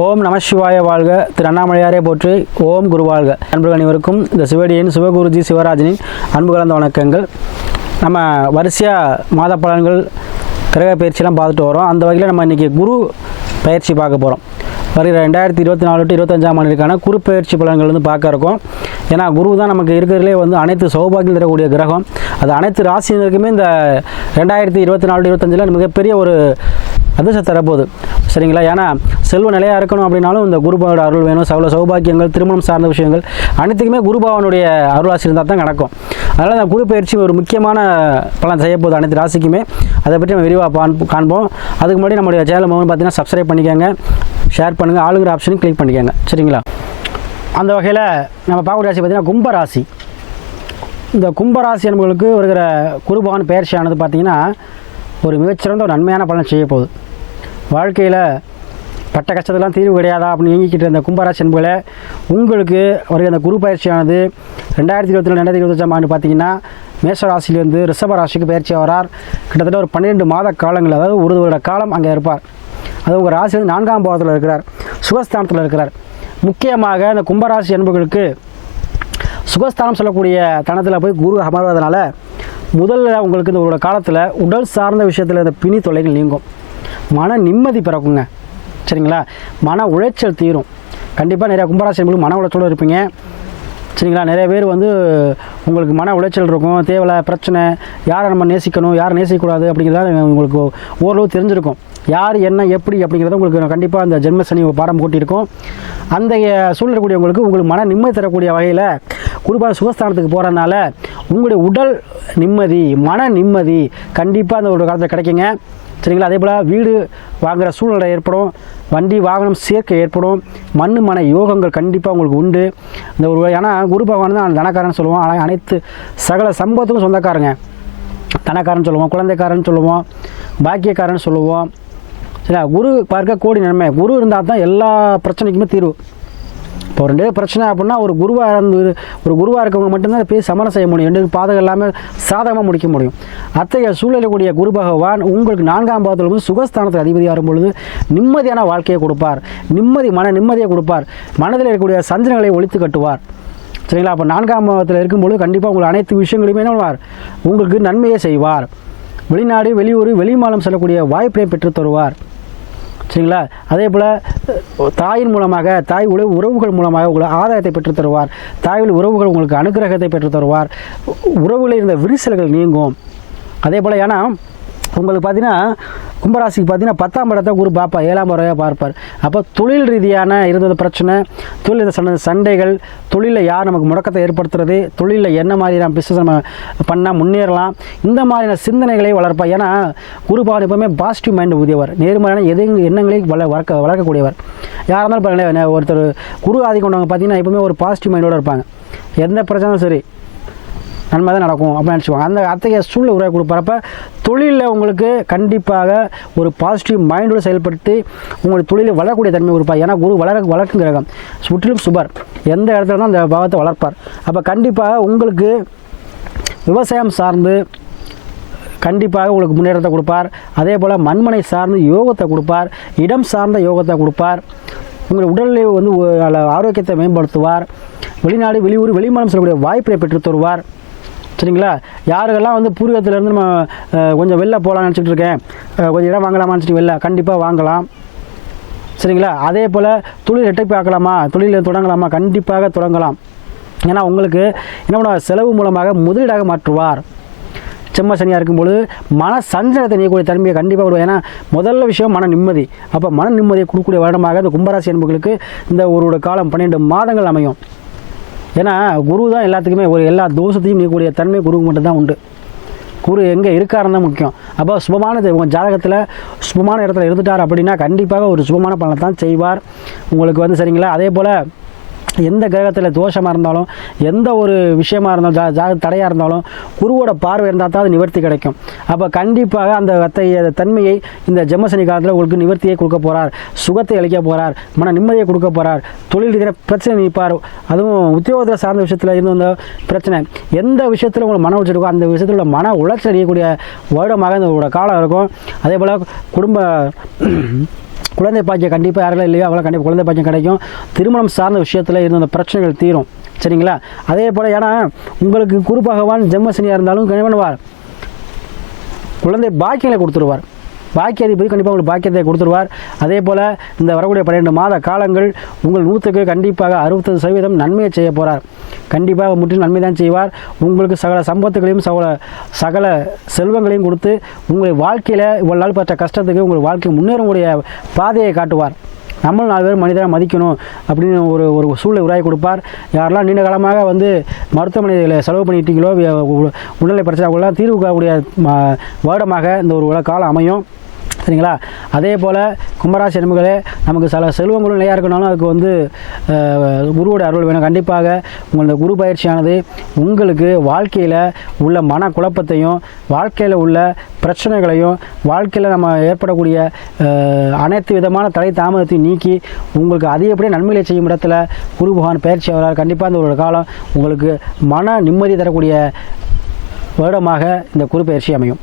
ஓம் நம சிவாய வாழ்க. திரு அண்ணாமலையாரே போற்றி ஓம் குரு வாழ்க. அன்புகள் அனைவருக்கும் இந்த சிவடியின் சிவகுருஜி சிவராஜனின் அன்பு கலந்த வணக்கங்கள். நம்ம வரிசையாக மாத பலன்கள் கிரக பயிற்சியெல்லாம் பார்த்துட்டு வரோம். அந்த வகையில் நம்ம இன்றைக்கி குரு பயிற்சி பார்க்க போகிறோம் வருகிற ரெண்டாயிரத்தி இருபத்தி நாலு டு இருபத்தஞ்சாம் ஆண்டுக்கான குரு பயிற்சி பலன்கள் வந்து பார்க்க இருக்கோம். ஏன்னா குரு தான் நமக்கு இருக்கிறதுலே வந்து அனைத்து சௌபாகியம் தரக்கூடிய கிரகம். அது அனைத்து ராசினருக்குமே இந்த ரெண்டாயிரத்தி இருபத்தி நாலு இருபத்தஞ்சில் மிகப்பெரிய ஒரு அதிர்ஷ்ட தரப்போகுது. சரிங்களா? ஏன்னா செல்வ நிலையாக இருக்கணும் அப்படின்னாலும் இந்த குருபாவோட அருள் வேணும். சகல சௌபாக்கியங்கள் திருமணம் சார்ந்த விஷயங்கள் அனைத்துக்குமே குருபாவனுடைய அருளாசி இருந்தால் தான் நடக்கும். அதனால் அந்த குரு பயிற்சி ஒரு முக்கியமான பலன் செய்யப்போகுது அனைத்து ராசிக்குமே. அதை பற்றி நம்ம விரிவாக பான் காண்போம். அதுக்கு முன்னாடி நம்மளுடைய சேனல் மூலம் பார்த்தீங்கன்னா சப்ஸ்கிரைப் பண்ணிக்கோங்க. ஷேர் பண்ணுங்கள் ஆளுங்கிற ஆப்ஷனையும் கிளிக் பண்ணிக்கோங்க. சரிங்களா? அந்த வகையில் நம்ம பார்க்கக்கூடிய ராசி பார்த்தீங்கன்னா கும்பராசி இந்த கும்பராசி என்பவர்களுக்கு வருகிற குருபவன் பயிற்சியானது பார்த்திங்கன்னா ஒரு மிகச்சிறந்த ஒரு நன்மையான பலன் செய்ய போகுது. வாழ்க்கையில் பட்ட கஷ்டத்தெல்லாம் தீர்வு கிடையாதா அப்படின்னு இயங்கிக்கிட்டு இருந்த கும்பராசி என்பவர்களே உங்களுக்கு ஒரு அந்த குரு பயிற்சியானது ரெண்டாயிரத்தி இருபத்தி ரெண்டு ரெண்டாயிரத்தி இருபத்தஞ்சாம் ஆண்டு பார்த்தீங்கன்னா மேஷராசியிலிருந்து ரிஷப ராசிக்கு பயிற்சி வரார் கிட்டத்தட்ட ஒரு பன்னிரெண்டு மாத காலங்கள் அதாவது ஒரு வருட காலம் அங்கே இருப்பார். அது உங்கள் ராசியிலிருந்து நான்காம் பாவத்தில் இருக்கிறார் சுகஸ்தானத்தில் இருக்கிறார். முக்கியமாக இந்த கும்பராசி என்பவர்களுக்கு சுகஸ்தானம் சொல்லக்கூடிய தனத்தில் போய் குரு அமர்வதனால முதல்ல உங்களுக்கு இந்த ஒரு காலத்தில் உடல் சார்ந்த விஷயத்தில் இந்த பிணி தொலைகள் நீங்கும். மன நிம்மதி பிறக்குங்க. சரிங்களா? மன உளைச்சல் தீரும். கண்டிப்பாக நிறையா கும்பராசி மன உளைச்சலோடு இருப்பீங்க. சரிங்களா? நிறைய பேர் வந்து உங்களுக்கு மன உளைச்சல் இருக்கும். தேவையில்ல பிரச்சனை யாரை நம்ம நேசிக்கணும் யாரை நேசிக்கக்கூடாது அப்படிங்கிறத உங்களுக்கு ஓரளவு தெரிஞ்சிருக்கும். யார் என்ன எப்படி அப்படிங்கிறத உங்களுக்கு கண்டிப்பாக அந்த ஜென்மசனி பாடம் கூட்டியிருக்கும் அந்த சூழ்நிலை உங்களுக்கு உங்களுக்கு மன நிம்மதி தரக்கூடிய வகையில் குருபான சுகஸ்தானத்துக்கு போகிறதுனால உங்களுடைய உடல் நிம்மதி மன நிம்மதி கண்டிப்பாக அந்த ஒரு காலத்தில் கிடைக்குங்க. சரிங்களா? அதே போல் வீடு வாங்குகிற சூழ்நிலை ஏற்படும். வண்டி வாகனம் சேர்க்கை ஏற்படும். மண் மன யோகங்கள் கண்டிப்பாக உங்களுக்கு உண்டு. இந்த ஒரு ஏன்னா குரு பகவான் தான் தனக்காரன் சொல்லுவோம் ஆனால் அனைத்து சகல சம்பவத்துக்கும் சொந்தக்காரங்க. தனக்காரன் சொல்லுவோம் குழந்தைக்காரன் சொல்லுவோம் பாக்கியக்காரன் சொல்லுவோம். சரியா குரு பார்க்க கோடி நன்மை. குரு இருந்தால் தான் எல்லா பிரச்சனைக்குமே தீர்வு. இப்போ ரெண்டு பிரச்சனை அப்படின்னா ஒரு குருவாக இருந்து ஒரு குருவாக இருக்கவங்க மட்டும்தான் போய் சமரம் செய்ய முடியும். ரெண்டு பாதகம் எல்லாமே சாதகமாக முடிக்க முடியும். அத்தகைய சூழலக்கூடிய குரு பகவான் உங்களுக்கு நான்காம் பாதத்தில் வந்து சுகஸ்தானத்துக்கு அதிபதியாக வரும்பொழுது நிம்மதியான வாழ்க்கையை கொடுப்பார். நிம்மதி மன நிம்மதியை கொடுப்பார். மனதில் இருக்கக்கூடிய சஞ்சனங்களை ஒழித்து கட்டுவார். சரிங்களா? அப்போ நான்காம் பாவத்தில் இருக்கும்பொழுது கண்டிப்பாக உங்களுக்கு அனைத்து விஷயங்களையுமே என்ன பண்ணுவார் உங்களுக்கு நன்மையை செய்வார். வெளிநாடு வெளியூர் வெளிமாலம் செல்லக்கூடிய வாய்ப்பினை பெற்றுத் தருவார். சரிங்களா? அதே போல் தாயின் மூலமாக தாய் உழவு உறவுகள் மூலமாக உங்களுக்கு ஆதாயத்தை பெற்று தருவார். தாயில் உறவுகள் உங்களுக்கு அனுகிரகத்தை பெற்றுத் தருவார். உறவுகளில் இருந்த விரிசல்கள் நீங்கும். அதே போல் ஏன்னா உங்களுக்கு பார்த்தீங்கன்னா கும்பராசிக்கு பார்த்தீங்கன்னா பத்தாம் இடத்தை குரு பார்ப்பார் ஏழாம் முறையாக பார்ப்பார். அப்போ தொழில் ரீதியான இருந்தது பிரச்சனை தொழில் சண்டை சண்டைகள் தொழிலில் யார் நமக்கு முடக்கத்தை ஏற்படுத்துறது தொழிலில் என்ன மாதிரி நம்ம பிஸ்னஸ் நம்ம பண்ணால் முன்னேறலாம் இந்த மாதிரியான சிந்தனைகளை வளர்ப்பார். ஏன்னா குரு பகவான் எப்பவுமே பாசிட்டிவ் மைண்ட் ஊதியவர் நேர்மறையான எது எண்ணங்களை வள வளர்க்க வளர்க்கக்கூடியவர். யாராக இருந்தாலும் பாருங்களேன் ஒருத்தர் குரு ஆதி கொண்டவங்க பார்த்தீங்கன்னா எப்பவுமே ஒரு பாசிட்டிவ் மைண்டோடு இருப்பாங்க. எந்த பிரச்சனையும் சரி நன்மை தான் நடக்கும் அப்படின்னு நினச்சிக்குவாங்க. அந்த அத்தகைய சூழ்நிலை உருவாக்கி கொடுப்பறப்ப தொழிலில் உங்களுக்கு கண்டிப்பாக ஒரு பாசிட்டிவ் மைண்டோடு செயல்படுத்தி உங்களுடைய தொழிலை வளரக்கூடிய தன்மை கொடுப்பார் ஏன்னா குரு வளர வளர்க்கும் கிரகம். சுற்றிலும் சுபர். எந்த இடத்துல தான் அந்த பாவத்தை வளர்ப்பார். அப்போ கண்டிப்பாக உங்களுக்கு விவசாயம் சார்ந்து கண்டிப்பாக உங்களுக்கு முன்னேற்றத்தை கொடுப்பார். அதே போல் மண்மனை சார்ந்து யோகத்தை கொடுப்பார். இடம் சார்ந்த யோகத்தை கொடுப்பார். உங்கள் உடலில் வந்து ஆரோக்கியத்தை மேம்படுத்துவார். வெளிநாடு வெளியூர் வெளிமானம் செல்லக்கூடிய வாய்ப்பை பெற்றுத் தருவார். சரிங்களா? யாருக்கெல்லாம் வந்து பூர்வீகத்திலேருந்து நம்ம கொஞ்சம் வெளில போகலான்னு நினச்சிட்டு இருக்கேன் கொஞ்சம் இடம் வாங்கலாமான்னு நினச்சிட்டு வெளில கண்டிப்பாக வாங்கலாம். சரிங்களா? அதே போல் தொழில் ரெட்டைப்பு ஆக்கலாமா தொழில் தொடங்கலாமா? கண்டிப்பாக தொடங்கலாம். ஏன்னா உங்களுக்கு என்ன பண்ண செலவு மூலமாக முதலீடாக மாற்றுவார். செம்ம சனியாக இருக்கும்பொழுது மன சஞ்சலத்தை நீக்கக்கூடிய தன்மையை கண்டிப்பாக கொடுக்கும் ஏன்னா முதல்ல விஷயம் மன நிம்மதி. அப்போ மன நிம்மதியை கொடுக்கக்கூடிய வருடமாக இந்த கும்பராசி என்பவர்களுக்கு இந்த ஒரு காலம் பன்னெண்டு மாதங்கள் அமையும். ஏன்னா குரு தான் எல்லாத்துக்குமே ஒரு எல்லா தோஷத்தையும் நீக்கக்கூடிய தன்மை குருவுக்கு மட்டும்தான் உண்டு. குரு எங்கே இருக்காருன்னு தான் முக்கியம். அப்போ சுபமானது உங்கள் ஜாதகத்தில் சுபமான இடத்துல இருந்துட்டார் அப்படின்னா கண்டிப்பாக ஒரு சுபமான பலனை தான் செய்வார். உங்களுக்கு வந்து சரிங்களா? அதே போல் எந்த கிரகத்தில் தோஷமாக இருந்தாலும் எந்த ஒரு விஷயமா இருந்தாலும் ஜா ஜா தடையாக இருந்தாலும் குருவோட பார்வை இருந்தால் தான் அது நிவர்த்தி கிடைக்கும். அப்போ கண்டிப்பாக அந்த அத்தகைய தன்மையை இந்த ஜெம்மசனி காலத்தில் உங்களுக்கு நிவர்த்தியை கொடுக்க போகிறார் சுகத்தை அளிக்க போகிறார் மன நிம்மதியை கொடுக்க போகிறார் தொழில் இருக்கிற பிரச்சனை நிற்பார். அதுவும் உத்தியோகத்தில் சார்ந்த விஷயத்தில் இருந்து வந்த பிரச்சனை. எந்த விஷயத்தில் உங்களுக்கு மன உளைச்சல் இருக்கோ அந்த விஷயத்தில் உள்ள மன உளைச்சல் அறியக்கூடிய வருடமாக இந்த காலம் இருக்கும். அதே போல் குடும்ப குழந்தை பாக்கியம் கண்டிப்பாக யாரெல்லாம் இல்லையோ அவங்களாம் கண்டிப்பாக குழந்தை பாக்கியம் கிடைக்கும். திருமணம் சார்ந்த விஷயத்தில் இருந்த அந்த பிரச்சனைகள் தீரும். சரிங்களா? அதே போல் ஏன்னா உங்களுக்கு குரு பகவான் ஜென்மசனியாக இருந்தாலும் என்ன பண்ணுவார் குழந்தை பாக்கியங்களை கொடுத்துருவார். பாக்கிய கண்டிப்பாக உங்களுக்கு பாக்கியத்தை கொடுத்துருவார். அதே போல் இந்த வரக்கூடிய பன்னிரெண்டு மாத காலங்கள் உங்கள் நூற்றுக்கு கண்டிப்பாக அறுபத்தது சதவீதம் நன்மையை செய்ய போகிறார் கண்டிப்பாக முற்றிலும் நன்மை தான் செய்வார். உங்களுக்கு சகல சம்பத்துகளையும் சகல சகல செல்வங்களையும் கொடுத்து உங்களை வாழ்க்கையில் இவ்வளோ நாள் பற்ற கஷ்டத்துக்கு உங்கள் வாழ்க்கை முன்னேறக்கூடிய பாதையை காட்டுவார். நம்மளும் நாலு பேர் மனிதராக மதிக்கணும் அப்படின்னு ஒரு ஒரு சூழ்நிலை உருவாகி கொடுப்பார். யாரெல்லாம் நீண்ட காலமாக வந்து மருத்துவமனைகளை செலவு பண்ணிட்டீங்களோ உடல்நிலை பிரச்சனை அவங்களாம் தீர்வு காணக்கூடிய வருடமாக இந்த ஒரு உலக காலம் அமையும். சரிங்களா? அதே போல் கும்பராசி அன்புகளே நமக்கு சில செல்வங்களும் நிலையாக இருக்கணும்னாலும் அதுக்கு வந்து குருவோட அருள் வேணும். கண்டிப்பாக உங்களோட குரு பயிற்சியானது உங்களுக்கு வாழ்க்கையில் உள்ள மன குழப்பத்தையும் வாழ்க்கையில் உள்ள பிரச்சனைகளையும் வாழ்க்கையில் நம்ம ஏற்படக்கூடிய அனைத்து விதமான தடை தாமதத்தையும் நீக்கி உங்களுக்கு அதிகப்படியே நன்மைகளை செய்யும் இடத்துல குரு பகவான் பயிற்சி ஆகிறார் கண்டிப்பாக இந்த ஒரு காலம் உங்களுக்கு மன நிம்மதி தரக்கூடிய வருடமாக இந்த குரு பயிற்சி அமையும்.